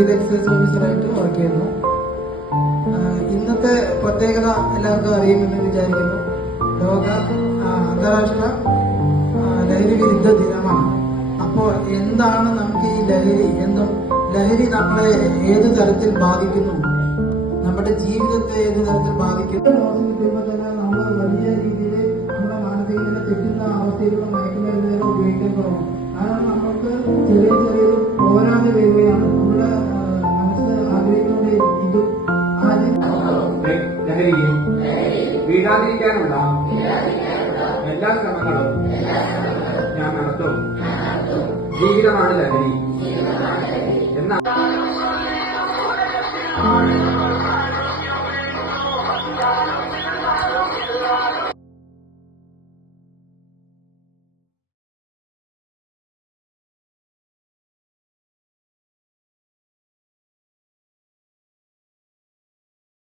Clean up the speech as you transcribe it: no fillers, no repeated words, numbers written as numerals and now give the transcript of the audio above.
Civil excise ഓഫീസറായിട്ട് work ചെയ്യുന്നു. ഇന്നത്തെ പ്രത്യേകത എല്ലാവർക്കും അറിയുമെന്ന് വിചാരിക്കുന്നു. ലോക അന്താരാഷ്ട്ര ലഹരി വിരുദ്ധ ദിനമാണ്. അപ്പോൾ എന്താണ് നമുക്ക് ഈ ലഹരി എന്നും ലഹരി നമ്മളെ ഏത് തരത്തിൽ ബാധിക്കുന്നു, നമ്മുടെ ജീവിതത്തെ ഏത് തരത്തിൽ ബാധിക്കുന്നു, മോശം കിട്ടുമ്പോൾ തന്നെ നമ്മൾ വലിയ രീതിയിൽ നമ്മുടെ മാനസികത തെറ്റുന്ന അവസ്ഥയിലുള്ള മയക്കുമരുന്നുകളെ ഉപയോഗിക്കാൻ തുടങ്ങും. കാരണം നമ്മൾക്ക് ചെറിയ ചെറിയൊരു പോരാതെ വരികയാണ്. നമ്മുടെ മനസ്സ് ആഗ്രഹിക്കുന്ന ഇതും ലഹരിയിൽ വീഴാതിരിക്കാനുള്ള എല്ലാ ശ്രമങ്ങളും ഞാൻ നടത്തും. ജീവിതമാണ് ലഹരി എന്നാണ്